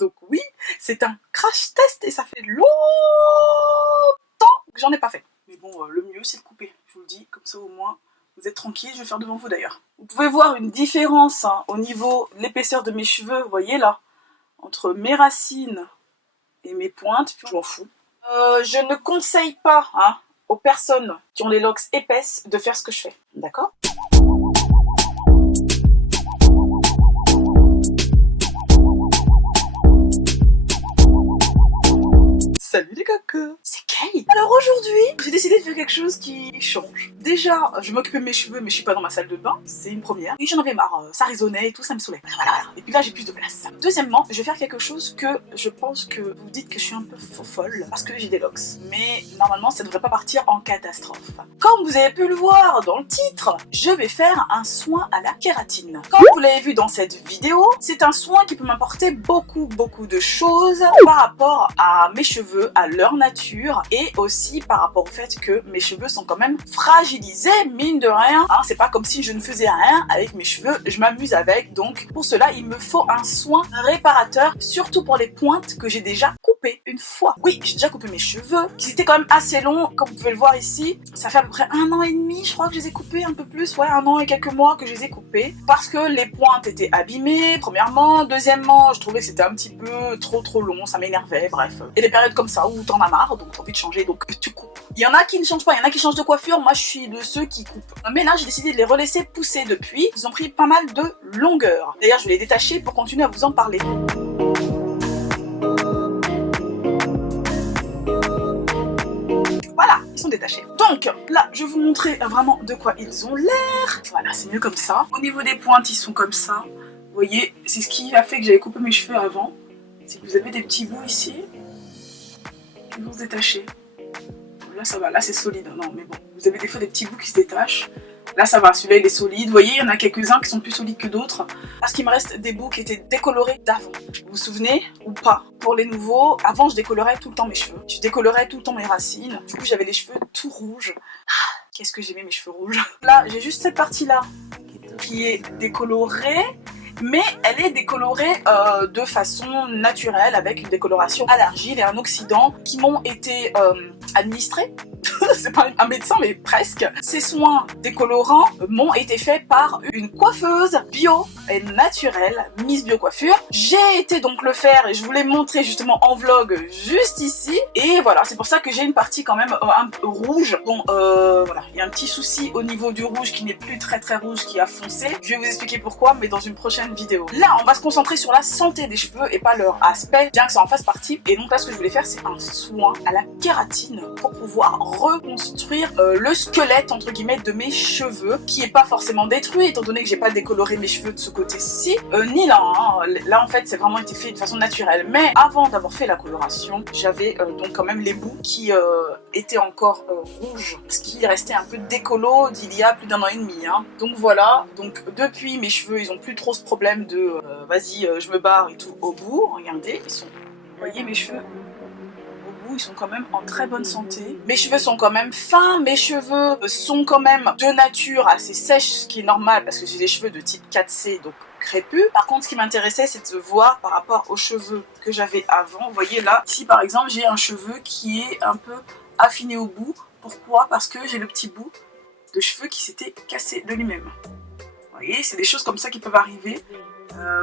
Donc oui, c'est un crash test et ça fait longtemps que j'en ai pas fait. Mais bon, le mieux c'est de couper, je vous le dis, comme ça au moins vous êtes tranquille, je vais faire devant vous d'ailleurs. Vous pouvez voir une différence au niveau de l'épaisseur de mes cheveux, vous voyez là, entre mes racines et mes pointes, je m'en fous. Je ne conseille pas aux personnes qui ont les locks épaisses de faire ce que je fais, d'accord ? Salut les cocos, c'est Kate. Alors aujourd'hui, j'ai décidé de faire quelque chose qui change. Déjà, je m'occupais de mes cheveux, mais je suis pas dans ma salle de bain, c'est une première. Et j'en avais marre, ça résonnait et tout, ça me saoulait. Voilà. Et puis là, j'ai plus de place. Deuxièmement, je vais faire quelque chose que je pense que vous dites que je suis un peu folle, parce que j'ai des locks. Mais normalement, ça devrait pas partir en catastrophe. Comme vous avez pu le voir dans le titre, je vais faire un soin à la kératine. Comme vous l'avez vu dans cette vidéo, c'est un soin qui peut m'apporter beaucoup de choses par rapport à mes cheveux, à leur nature et aussi par rapport au fait que mes cheveux sont quand même fragilisés, mine de rien. C'est pas comme si je ne faisais rien avec mes cheveux, je m'amuse avec. Donc pour cela, il me faut un soin réparateur, surtout pour les pointes que j'ai déjà coupées une fois. Oui, j'ai déjà coupé mes cheveux, qui étaient quand même assez longs, comme vous pouvez le voir ici. Ça fait à peu près 1 an et demi, je crois que je les ai coupés, un peu plus, ouais, 1 an et quelques mois que je les ai coupés, parce que les pointes étaient abîmées, premièrement. Deuxièmement, je trouvais que c'était un petit peu trop long, ça m'énervait, bref. Et des périodes comme ça où t'en as marre, donc t'as envie de changer, donc tu coupes. Il y en a qui ne changent pas, il y en a qui changent de coiffure, moi je suis de ceux qui coupent. Mais là j'ai décidé de les relaisser pousser depuis, ils ont pris pas mal de longueur. D'ailleurs je vais les détacher pour continuer à vous en parler. Voilà, ils sont détachés. Donc là, je vais vous montrer vraiment de quoi ils ont l'air. Voilà, c'est mieux comme ça. Au niveau des pointes, ils sont comme ça. Vous voyez, c'est ce qui a fait que j'avais coupé mes cheveux avant. C'est que vous avez des petits bouts ici qui vont se détacher. Là ça va, là c'est solide. Non mais bon, vous avez des fois des petits bouts qui se détachent. Là ça va, celui-là il est solide. Vous voyez, il y en a quelques-uns qui sont plus solides que d'autres. Parce qu'il me reste des bouts qui étaient décolorés d'avant. Vous vous souvenez ou pas? Pour les nouveaux, avant je décolorais tout le temps mes cheveux. Je décolorais tout le temps mes racines. Du coup j'avais les cheveux tout rouges. Qu'est-ce que j'aimais mes cheveux rouges. Là j'ai juste cette partie-là qui est décolorée. Mais elle est décolorée de façon naturelle avec une décoloration à l'argile et un oxydant qui m'ont été administrés. C'est pas un médecin mais presque. Ces soins décolorants m'ont été faits par une coiffeuse bio et naturelle, Miss Bio Coiffure. J'ai été donc le faire et je vous l'ai montré justement en vlog juste ici. Et voilà, c'est pour ça que j'ai une partie quand même un peu rouge. Bon, voilà, il y a un petit souci au niveau du rouge qui n'est plus très rouge, qui a foncé. Je vais vous expliquer pourquoi, mais dans une prochaine vidéo. Là, on va se concentrer sur la santé des cheveux et pas leur aspect, bien que ça en fasse partie. Et donc là, ce que je voulais faire, c'est un soin à la kératine pour pouvoir reconstruire le squelette entre guillemets de mes cheveux, qui est pas forcément détruit étant donné que j'ai pas décoloré mes cheveux de ce côté-ci, ni là. Là en fait, c'est vraiment été fait de façon naturelle. Mais avant d'avoir fait la coloration, j'avais donc quand même les bouts qui étaient encore rouges, ce qui restait un peu décolo d'il y a plus d'1 an et demi. Donc voilà. Donc depuis, mes cheveux, ils ont plus trop ce problème de vas-y, je me barre et tout au bout. Regardez, ils sont, vous voyez mes cheveux, ils sont quand même en très bonne santé. Mes cheveux sont quand même fins, mes cheveux sont quand même de nature assez sèches, ce qui est normal parce que j'ai des cheveux de type 4C, donc crépus. Par contre, ce qui m'intéressait, c'est de voir par rapport aux cheveux que j'avais avant. Vous voyez là, ici par exemple, j'ai un cheveu qui est un peu affiné au bout. Pourquoi? Parce que j'ai le petit bout de cheveux qui s'était cassé de lui-même. Vous voyez, c'est des choses comme ça qui peuvent arriver.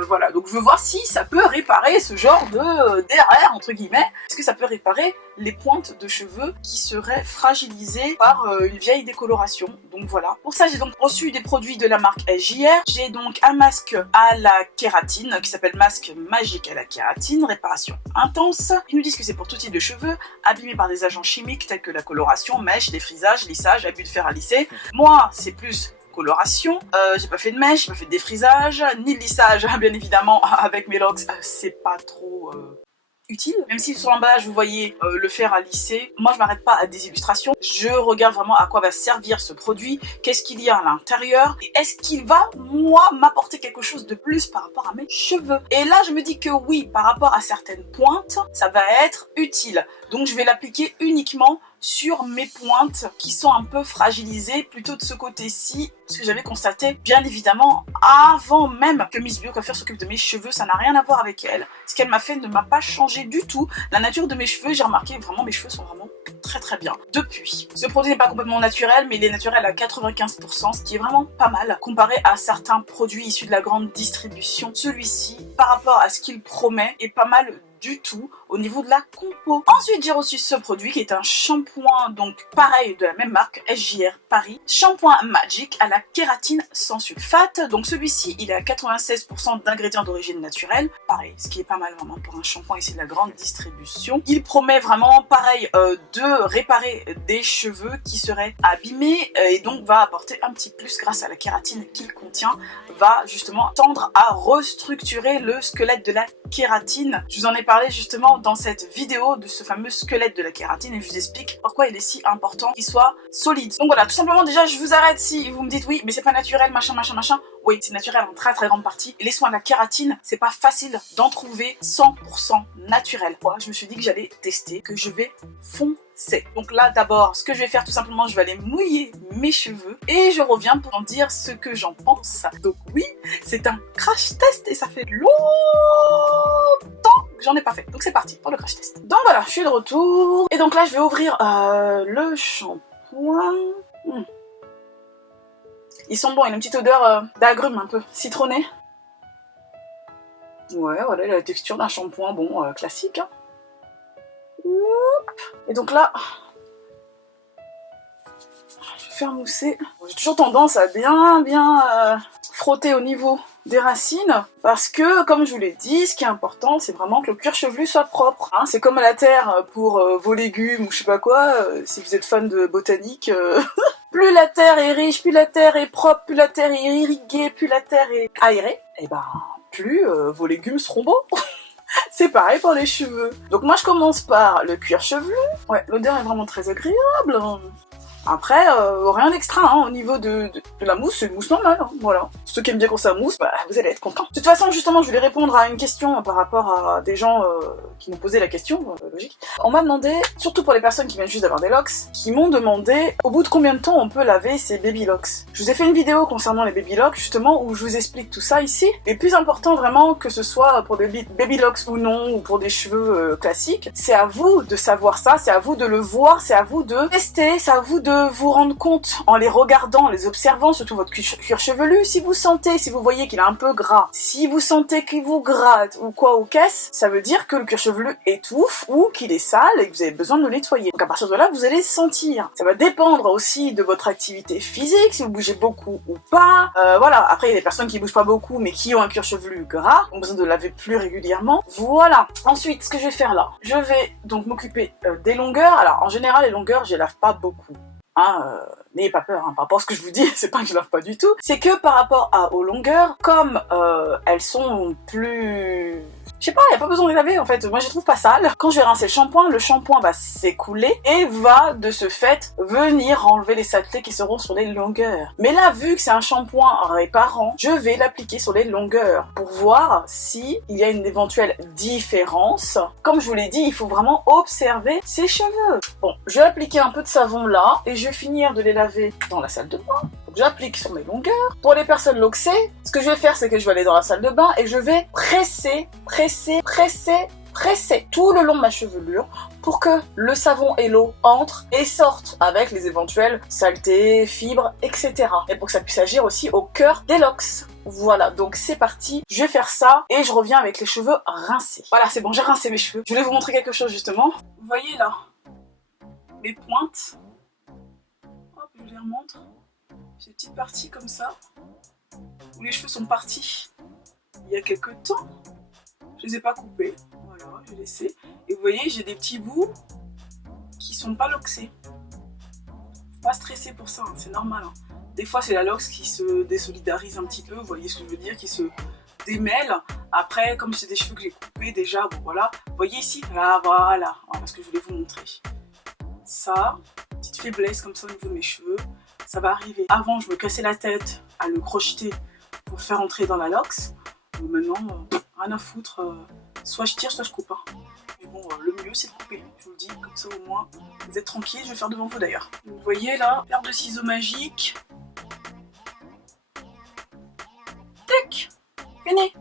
Voilà, donc je veux voir si ça peut réparer ce genre de d'erreur entre guillemets. Est-ce que ça peut réparer les pointes de cheveux qui seraient fragilisées par une vieille décoloration? Donc voilà. Pour ça, j'ai donc reçu des produits de la marque SJR. J'ai donc un masque à la kératine qui s'appelle masque magique à la kératine, réparation intense. Ils nous disent que c'est pour tout type de cheveux abîmés par des agents chimiques tels que la coloration, mèche, défrisage, lissage, abus de fer à lisser. Moi, c'est plus coloration, j'ai pas fait de mèche, j'ai pas fait de défrisage, ni de lissage, bien évidemment, avec mes locks, c'est pas trop utile. Même si sur l'emballage vous voyez le fer à lisser, moi je m'arrête pas à des illustrations, je regarde vraiment à quoi va servir ce produit, qu'est-ce qu'il y a à l'intérieur, et est-ce qu'il va, moi, m'apporter quelque chose de plus par rapport à mes cheveux. Et là je me dis que oui, par rapport à certaines pointes, ça va être utile. Donc je vais l'appliquer uniquement sur mes pointes qui sont un peu fragilisées, plutôt de ce côté-ci, ce que j'avais constaté bien évidemment avant même que Miss Bio Coiffure s'occupe de mes cheveux. Ça n'a rien à voir avec elle. Ce qu'elle m'a fait ne m'a pas changé du tout la nature de mes cheveux. J'ai remarqué vraiment mes cheveux sont vraiment très bien depuis. Ce produit n'est pas complètement naturel, mais il est naturel à 95%, ce qui est vraiment pas mal comparé à certains produits issus de la grande distribution. Celui-ci, par rapport à ce qu'il promet, est pas mal du tout au niveau de la compo. Ensuite, j'ai reçu ce produit qui est un shampoing, donc pareil, de la même marque, SJR Paris. Shampoing Magic à la kératine sans sulfate. Donc celui-ci, il est à 96% d'ingrédients d'origine naturelle. Pareil, ce qui est pas mal vraiment pour un shampoing ici de la grande distribution. Il promet vraiment, pareil, de réparer des cheveux qui seraient abîmés et donc va apporter un petit plus grâce à la kératine qu'il contient. Va justement tendre à restructurer le squelette de la kératine. Je vous en ai parlé justement dans cette vidéo de ce fameux squelette de la kératine et je vous explique pourquoi il est si important qu'il soit solide. Donc voilà, tout simplement déjà je vous arrête si vous me dites oui mais c'est pas naturel machin. Oui, c'est naturel en très grande partie. Les soins de la kératine, c'est pas facile d'en trouver 100% naturel. Moi, je me suis dit que j'allais tester, que je vais foncer. Donc là, d'abord, ce que je vais faire tout simplement, je vais aller mouiller mes cheveux et je reviens pour en dire ce que j'en pense. Donc oui, c'est un crash test et ça fait longtemps que j'en ai pas fait. Donc c'est parti pour le crash test. Donc voilà, je suis de retour. Et donc là, je vais ouvrir le shampoing. Ils sont bons, il a une petite odeur d'agrumes un peu citronnée. Ouais, voilà, il a la texture d'un shampoing, bon, classique. Hein. Et donc là, je vais faire mousser. J'ai toujours tendance à bien frotter au niveau des racines parce que, comme je vous l'ai dit, ce qui est important, c'est vraiment que le cuir chevelu soit propre. Hein. C'est comme à la terre pour vos légumes ou je sais pas quoi, si vous êtes fan de botanique... Plus la terre est riche, plus la terre est propre, plus la terre est irriguée, plus la terre est aérée, et ben plus vos légumes seront beaux. C'est pareil pour les cheveux. Donc moi je commence par le cuir chevelu. Ouais, l'odeur est vraiment très agréable. Après, rien d'extra hein, au niveau de la mousse, c'est une mousse normale, hein, voilà. Ceux qui aiment bien quand ça mousse, bah, vous allez être contents. De toute façon, justement, je voulais répondre à une question par rapport à des gens qui m'ont posé la question, logique. On m'a demandé, surtout pour les personnes qui viennent juste d'avoir des locks, qui m'ont demandé au bout de combien de temps on peut laver ces baby locks. Je vous ai fait une vidéo concernant les baby locks, justement, où je vous explique tout ça ici. Et plus important vraiment, que ce soit pour des baby locks ou non, ou pour des cheveux classiques, c'est à vous de savoir ça, c'est à vous de le voir, c'est à vous de tester, c'est à vous de vous rendre compte en les regardant, en les observant, surtout votre cuir chevelu, si vous sentez, si vous voyez qu'il est un peu gras, si vous sentez qu'il vous gratte ou quoi ou qu'est-ce, ça veut dire que le cuir chevelu étouffe ou qu'il est sale et que vous avez besoin de le nettoyer. Donc à partir de là, vous allez sentir. Ça va dépendre aussi de votre activité physique, si vous bougez beaucoup ou pas. Voilà, après il y a des personnes qui bougent pas beaucoup mais qui ont un cuir chevelu gras, ont besoin de le laver plus régulièrement. Voilà. Ensuite, ce que je vais faire là, je vais donc m'occuper des longueurs. Alors en général, les longueurs, je les lave pas beaucoup. N'ayez pas peur, hein, par rapport à ce que je vous dis, c'est pas que je lave pas du tout, c'est que par rapport aux longueurs, comme elles sont plus... Je sais pas, y a pas besoin de les laver en fait, moi je les trouve pas sales. Quand je vais rincer le shampoing va s'écouler et va de ce fait venir enlever les saletés qui seront sur les longueurs. Mais là, vu que c'est un shampoing réparant, je vais l'appliquer sur les longueurs pour voir si il y a une éventuelle différence. Comme je vous l'ai dit, il faut vraiment observer ses cheveux. Bon, je vais appliquer un peu de savon là et je vais finir de les laver dans la salle de bain. Donc j'applique sur mes longueurs. Pour les personnes loxées, ce que je vais faire, c'est que je vais aller dans la salle de bain et je vais presser tout le long de ma chevelure pour que le savon et l'eau entrent et sortent avec les éventuelles saletés, fibres, etc. Et pour que ça puisse agir aussi au cœur des locks. Voilà, donc c'est parti, je vais faire ça et je reviens avec les cheveux rincés. Voilà, c'est bon, j'ai rincé mes cheveux. Je voulais vous montrer quelque chose justement. Vous voyez là, mes pointes. Hop, je les remontre. J'ai une petite partie comme ça, où les cheveux sont partis il y a quelques temps. Je les ai pas coupés, voilà, j'ai laissé. Et vous voyez, j'ai des petits bouts qui sont pas loxés. Faut pas stresser pour ça, hein, c'est normal. Hein. Des fois, c'est la lox qui se désolidarise un petit peu, vous voyez ce que je veux dire, qui se démêle. Après, comme c'est des cheveux que j'ai coupés déjà, bon voilà. Vous voyez ici, là, voilà ce que je voulais vous montrer. Ça, petite faiblesse comme ça au niveau de mes cheveux. Ça va arriver. Avant, je me cassais la tête à le crocheter pour faire entrer dans la lox. Maintenant, rien à foutre. Soit je tire, soit je coupe. Hein. Mais bon, le mieux c'est de couper, je vous le dis, comme ça au moins vous êtes tranquille, je vais faire devant vous d'ailleurs. Vous voyez là, paire de ciseaux magiques. Tac, fini.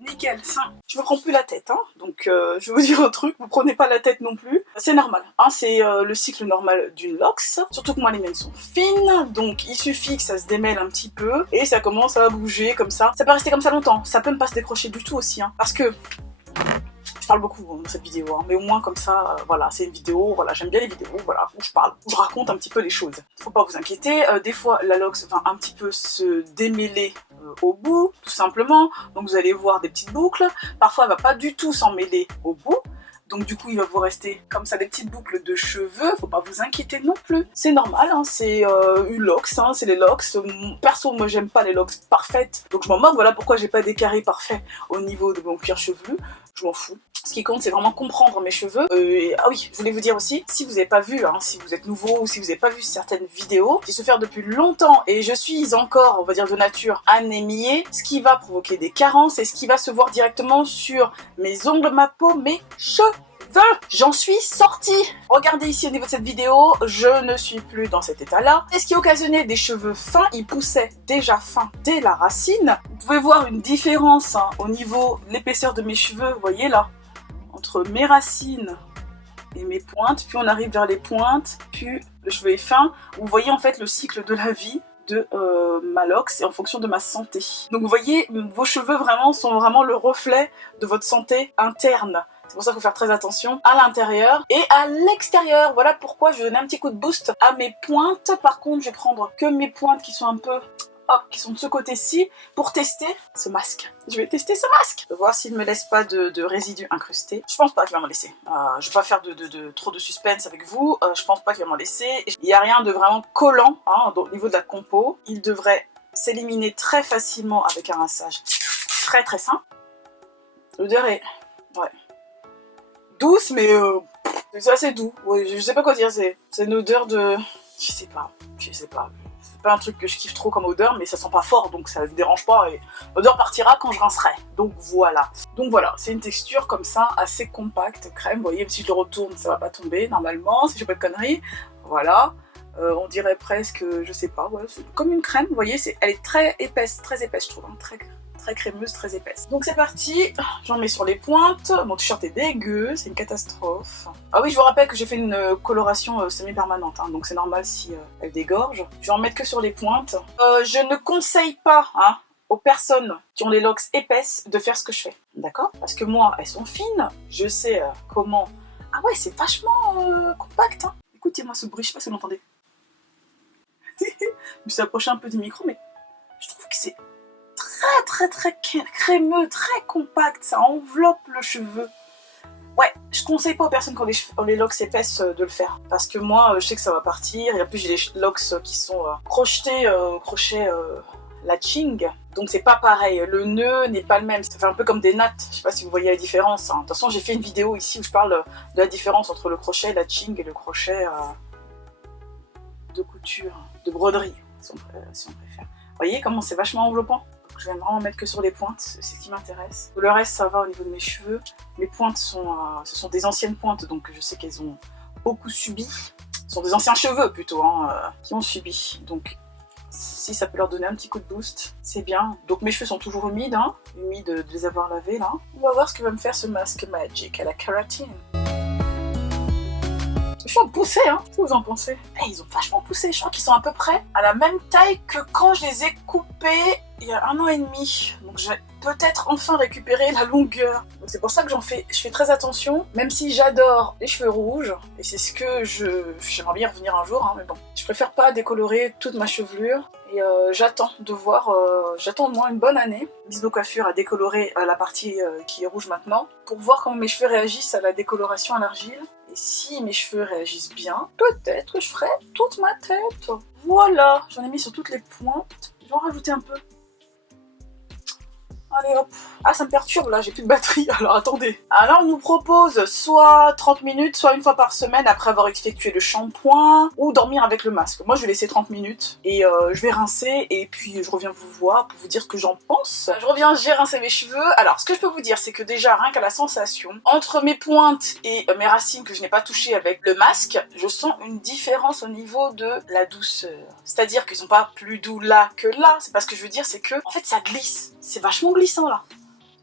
Nickel, ça. Je me prends plus la tête, hein. Donc je vais vous dire un truc, vous prenez pas la tête non plus. C'est normal, hein. C'est le cycle normal d'une lox. Surtout que moi les miennes sont fines, donc il suffit que ça se démêle un petit peu et ça commence à bouger comme ça. Ça peut rester comme ça longtemps, ça peut ne pas se décrocher du tout aussi, hein. Parce que je parle beaucoup dans cette vidéo, hein, mais au moins comme ça, voilà, c'est une vidéo, voilà, j'aime bien les vidéos, voilà, où je parle, où je raconte un petit peu les choses. Faut pas vous inquiéter, des fois la lox va un petit peu se démêler au bout, tout simplement, donc vous allez voir des petites boucles, parfois elle va pas du tout s'en mêler au bout, donc du coup il va vous rester comme ça des petites boucles de cheveux, faut pas vous inquiéter non plus. C'est normal, hein, c'est une lox, hein, c'est les lox. Perso moi j'aime pas les lox parfaites, donc je m'en moque, voilà pourquoi j'ai pas des carrés parfaits au niveau de mon cuir chevelu, je m'en fous. Ce qui compte, c'est vraiment comprendre mes cheveux. Ah oui, je voulais vous dire aussi, si vous n'avez pas vu, hein, si vous êtes nouveau ou si vous n'avez pas vu certaines vidéos, qui se font depuis longtemps et je suis encore, on va dire, de nature anémiée, ce qui va provoquer des carences et ce qui va se voir directement sur mes ongles, ma peau, mes cheveux. J'en suis sortie. Regardez ici au niveau de cette vidéo, je ne suis plus dans cet état-là. Et ce qui occasionnait des cheveux fins, ils poussaient déjà fins dès la racine. Vous pouvez voir une différence hein, au niveau de l'épaisseur de mes cheveux, vous voyez là, entre mes racines et mes pointes, puis on arrive vers les pointes, puis le cheveu est fin. Vous voyez en fait le cycle de la vie de ma lox et en fonction de ma santé. Donc vous voyez, vos cheveux vraiment sont vraiment le reflet de votre santé interne. C'est pour ça qu'il faut faire très attention à l'intérieur et à l'extérieur. Voilà pourquoi je donne un petit coup de boost à mes pointes. Par contre, je vais prendre que mes pointes qui sont un peu... hop, qui sont de ce côté-ci, pour tester ce masque. Je vais tester ce masque, voir s'il ne me laisse pas de résidus incrustés. Je pense pas qu'il va m'en laisser. Je vais pas faire trop de suspense avec vous. Je pense pas qu'il va m'en laisser. Il n'y a rien de vraiment collant hein, au niveau de la compo. Il devrait s'éliminer très facilement avec un rinçage très très simple. L'odeur est... ouais. douce, mais c'est assez doux. Ouais, je sais pas quoi dire. C'est une odeur de... je sais pas. C'est pas un truc que je kiffe trop comme odeur, mais ça sent pas fort, donc ça ne me dérange pas, et l'odeur partira quand je rincerai. Donc voilà. C'est une texture comme ça, assez compacte, crème. Vous voyez, même si je le retourne, ça va pas tomber, normalement, si je fais pas de conneries. Voilà. On dirait presque, je sais pas, ouais, c'est comme une crème, vous voyez, elle est très épaisse, je trouve, hein, très crémeuse, très épaisse. Donc c'est parti, j'en mets sur les pointes. Mon t-shirt est dégueu, c'est une catastrophe. Ah oui, je vous rappelle que j'ai fait une coloration semi-permanente, hein, donc c'est normal si elle dégorge. Je vais en mettre que sur les pointes. Je ne conseille pas hein, aux personnes qui ont les locks épaisses de faire ce que je fais, d'accord? Parce que moi, elles sont fines, je sais comment... Ah ouais, c'est vachement compact, hein. Écoutez-moi ce bruit, je sais pas si vous l'entendez. Je me suis approchée un peu du micro, mais je trouve que c'est très crémeux, très compact, ça enveloppe le cheveu. Ouais, je conseille pas aux personnes qui ont les locks épaisses de le faire, parce que moi je sais que ça va partir, et en plus j'ai des locks qui sont crochetés au crochet latching, donc c'est pas pareil, le nœud n'est pas le même, ça fait un peu comme des nattes, je sais pas si vous voyez la différence, hein. De toute façon j'ai fait une vidéo ici où je parle de la différence entre le crochet latching et le crochet de couture, de broderie, si on préfère. Vous voyez comment c'est vachement enveloppant? Je vais vraiment mettre que sur les pointes, c'est ce qui m'intéresse. Le reste, ça va au niveau de mes cheveux. Mes pointes ce sont des anciennes pointes, donc je sais qu'elles ont beaucoup subi. Ce sont des anciens cheveux plutôt, hein, qui ont subi. Donc si ça peut leur donner un petit coup de boost, c'est bien. Donc mes cheveux sont toujours humides, hein, humides de les avoir lavés là. On va voir ce que va me faire ce masque magic à la kératine. Ils sont poussés, hein. Qu'est-ce que vous en pensez? Ils ont vachement poussé. Je crois qu'ils sont à peu près à la même taille que quand je les ai coupés il y a 1 an et demi. Donc je vais peut-être enfin récupérer la longueur. Donc c'est pour ça que je fais très attention, même si j'adore les cheveux rouges. Et c'est ce que j'aimerais bien revenir un jour, hein, mais bon. Je préfère pas décolorer toute ma chevelure. Et j'attends de voir, j'attends au moins une bonne année. Bisbo Coiffure a décoloré la partie qui est rouge maintenant, pour voir comment mes cheveux réagissent à la décoloration à l'argile. Et si mes cheveux réagissent bien, peut-être que je ferai toute ma tête. Voilà, j'en ai mis sur toutes les pointes. Je vais en rajouter un peu. Allez hop. Ah, ça me perturbe là, j'ai plus de batterie, alors attendez. Alors on nous propose soit 30 minutes, soit une fois par semaine après avoir effectué le shampoing, ou dormir avec le masque. Moi je vais laisser 30 minutes et je vais rincer et puis je reviens vous voir pour vous dire ce que j'en pense. Je reviens, j'ai rincé mes cheveux. Alors ce que je peux vous dire, c'est que déjà rien qu'à la sensation, entre mes pointes et mes racines que je n'ai pas touchées avec le masque, je sens une différence au niveau de la douceur. C'est-à-dire qu'ils sont pas plus doux là que là. C'est pas ce que je veux dire, c'est que en fait ça glisse. C'est vachement glissant là.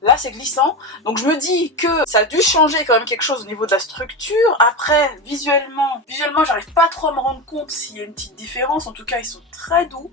Là c'est glissant, donc je me dis que ça a dû changer quand même quelque chose au niveau de la structure. Après visuellement j'arrive pas trop à me rendre compte s'il y a une petite différence. En tout cas ils sont très doux,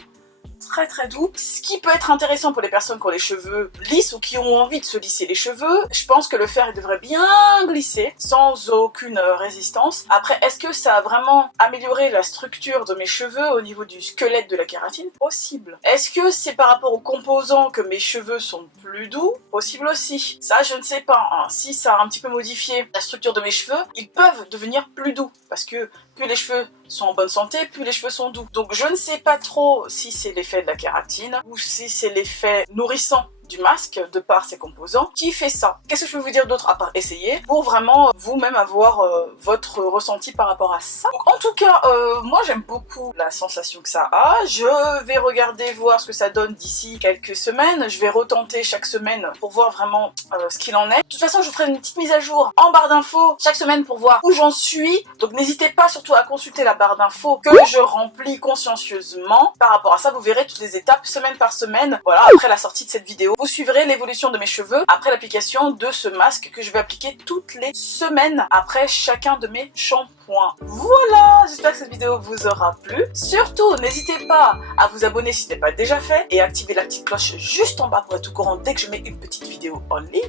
très doux. Ce qui peut être intéressant pour les personnes qui ont les cheveux lisses ou qui ont envie de se lisser les cheveux. Je pense que le fer il devrait bien glisser sans aucune résistance. Après, est-ce que ça a vraiment amélioré la structure de mes cheveux au niveau du squelette de la kératine? Possible. Est-ce que c'est par rapport aux composants que mes cheveux sont plus doux? Possible aussi. Ça, je ne sais pas. Hein. Si ça a un petit peu modifié la structure de mes cheveux, ils peuvent devenir plus doux parce que plus les cheveux sont en bonne santé, plus les cheveux sont doux. Donc je ne sais pas trop si c'est l'effet de la kératine ou si c'est l'effet nourrissant du masque de par ses composants qui fait ça. Qu'est-ce que je peux vous dire d'autre à part essayer pour vraiment vous-même avoir votre ressenti par rapport à ça. Donc, en tout cas, moi j'aime beaucoup la sensation que ça a. Je vais regarder voir ce que ça donne d'ici quelques semaines. Je vais retenter chaque semaine pour voir vraiment ce qu'il en est. De toute façon, je vous ferai une petite mise à jour en barre d'infos chaque semaine pour voir où j'en suis. Donc n'hésitez pas surtout à consulter la barre d'infos que je remplis consciencieusement. Par rapport à ça, vous verrez toutes les étapes semaine par semaine. Voilà, après la sortie de cette vidéo. Vous suivrez l'évolution de mes cheveux après l'application de ce masque que je vais appliquer toutes les semaines après chacun de mes shampoings. Voilà, j'espère que cette vidéo vous aura plu. Surtout, n'hésitez pas à vous abonner si ce n'est pas déjà fait et activer la petite cloche juste en bas pour être au courant dès que je mets une petite vidéo en ligne.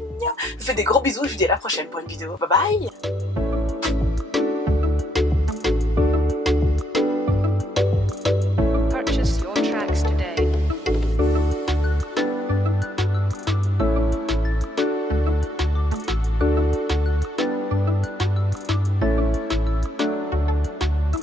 Je vous fais des gros bisous, je vous dis à la prochaine pour une vidéo. Bye bye!